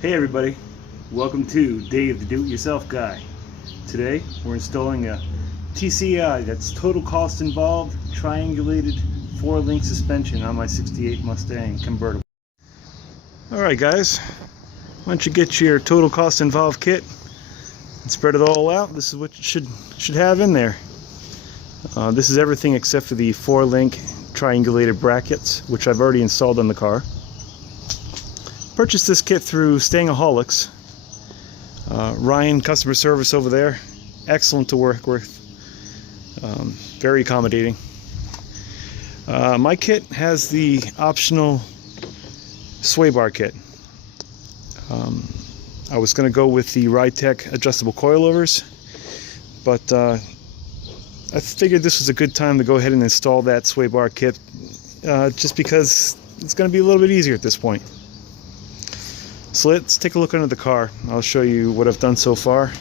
Hey everybody, welcome to Dave the Do-It-Yourself Guy. Today we're installing a TCI, that's total cost involved, triangulated 4-link suspension on my 68 Mustang convertible. Alright guys, why don't you get your total cost involved kit and spread it all out. This is what you should have in there. This is everything except for the 4-link triangulated brackets, which I've already installed on the car. Purchased this kit through Stang-Aholics. Ryan, customer service over there, excellent to work with, very accommodating. My kit has the optional sway bar kit. I was going to go with the Ride-Tech adjustable coilovers, but I figured this was a good time to go ahead and install that sway bar kit, just because it's going to be a little bit easier at this point. So let's take a look under the car. I'll show you what I've done so far.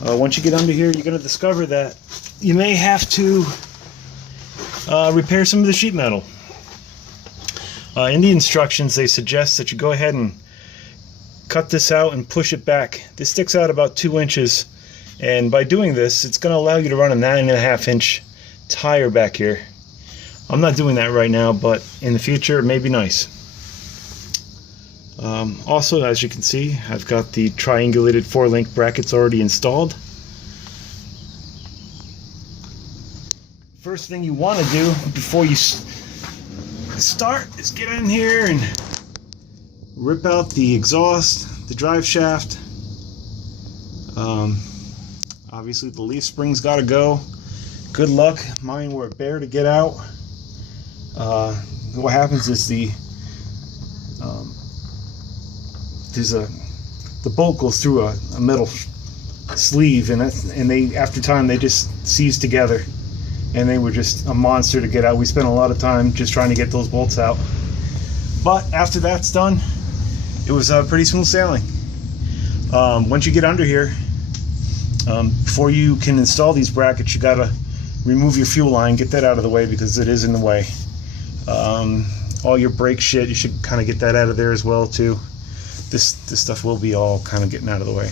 Once you get under here, you're going to discover that you may have to repair some of the sheet metal. In the instructions, they suggest that you go ahead and cut this out and push it back. This sticks out about 2 inches, and by doing this, it's going to allow you to run a 9.5-inch tire back here. I'm not doing that right now, but in the future it may be nice. Also, as you can see, I've got the triangulated 4-link brackets already installed. First thing you want to do before you start is get in here and rip out the exhaust, the drive shaft. Obviously the leaf spring's got to go. Good luck. Mine were bare to get out. What happens is the bolt goes through a metal sleeve, and they after time they just seize together, and they were just a monster to get out. We spent a lot of time just trying to get those bolts out, but after that's done, it was pretty smooth sailing. Once you get under here, before you can install these brackets, you gotta remove your fuel line, get that out of the way because it is in the way. All your brake shit, you should kind of get that out of there as well too. This stuff will be all kind of getting out of the way.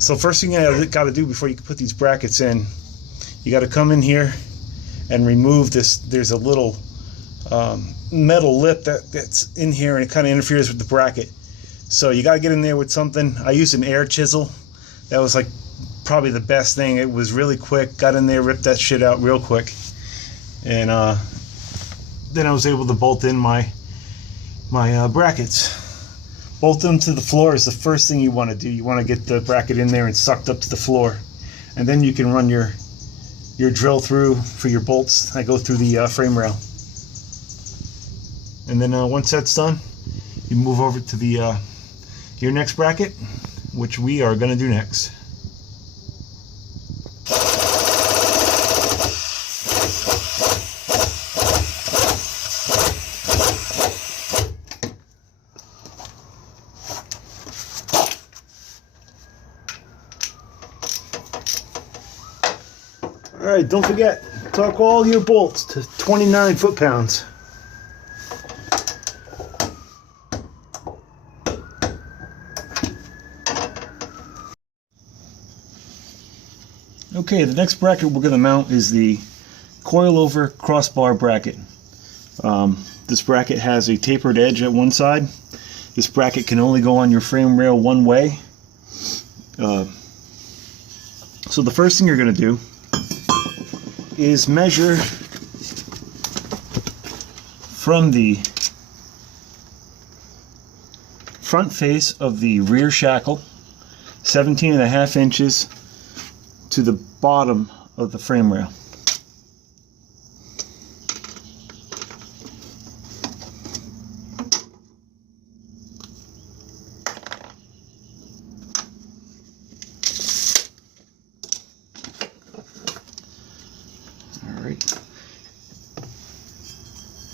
So first thing you got to do before you can put these brackets in, you got to come in here and remove this. There's a little metal lip that's in here, and it kind of interferes with the bracket. So you got to get in there with something. I used an air chisel. That was like probably the best thing. It was really quick. Got in there, ripped that shit out real quick, and then I was able to bolt in my brackets. Bolt them to the floor is the first thing you want to do. You want to get the bracket in there and sucked up to the floor, and then you can run your drill through for your bolts. I go through the frame rail, and then once that's done, you move over to the your next bracket, which we are going to do next. Alright, don't forget, torque all your bolts to 29 foot-pounds. Okay, the next bracket we're going to mount is the coilover crossbar bracket. This bracket has a tapered edge at one side. This bracket can only go on your frame rail one way. So the first thing you're going to do is measure from the front face of the rear shackle 17.5 inches to the bottom of the frame rail.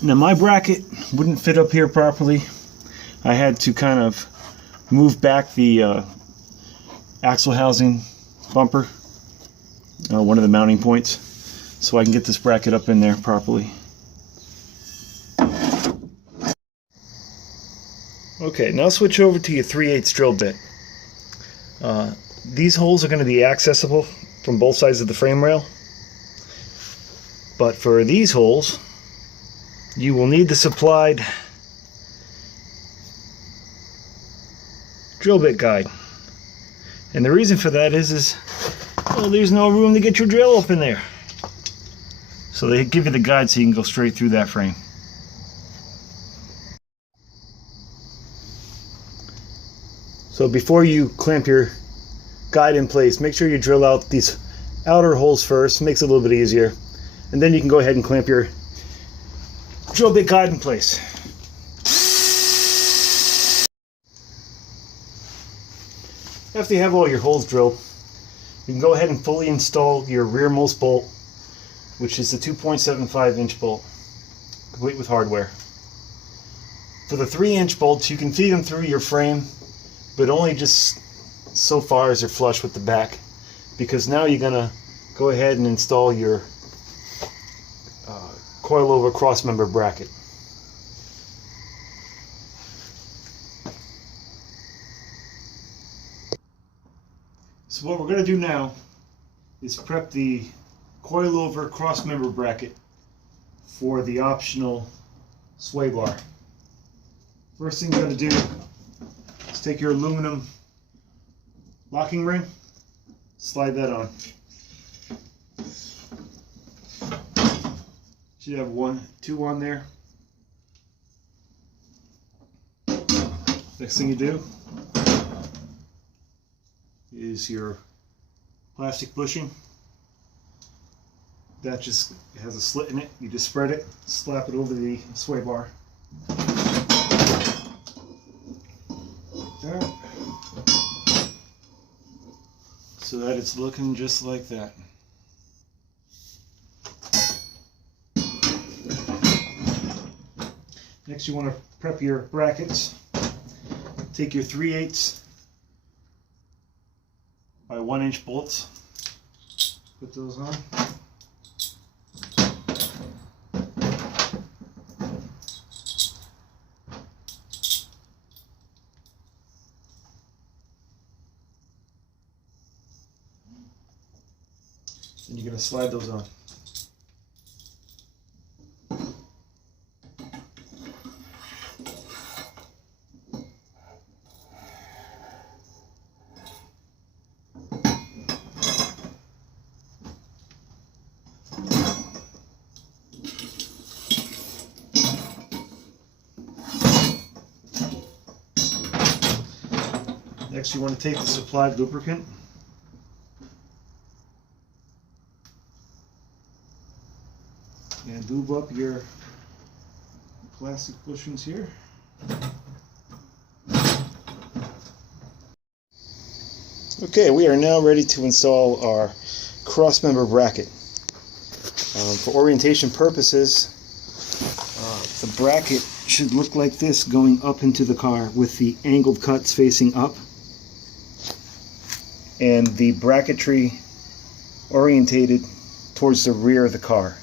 Now my bracket wouldn't fit up here properly. I had to kind of move back the axle housing bumper, one of the mounting points, so I can get this bracket up in there properly. Okay, now switch over to your 3/8 drill bit. These holes are going to be accessible from both sides of the frame rail, but for these holes you will need the supplied drill bit guide. And the reason for that is well, there's no room to get your drill up in there. So they give you the guide so you can go straight through that frame. So before you clamp your guide in place, make sure you drill out these outer holes first. Makes it a little bit easier. And then you can go ahead and clamp your drill bit guide in place. After you have all your holes drilled, you can go ahead and fully install your rearmost bolt, which is the 2.75-inch bolt, complete with hardware. For the 3-inch bolts, you can feed them through your frame, but only just so far as they're flush with the back, because now you're going to go ahead and install your coilover crossmember bracket. So what we're going to do now is prep the coilover crossmember bracket for the optional sway bar. First thing you're going to do is take your aluminum locking ring, slide that on. Should have 2 on there. Next thing you do is your plastic bushing. That just has a slit in it. You just spread it, slap it over the sway bar. There. So that it's looking just like that. Next you want to prep your brackets. Take your 3/8 by 1-inch bolts. Put those on. And you're going to slide those on. Next you want to take the supplied lubricant and lube up your plastic bushings here. Okay, we are now ready to install our crossmember bracket. For orientation purposes, the bracket should look like this going up into the car with the angled cuts facing up and the bracketry orientated towards the rear of the car.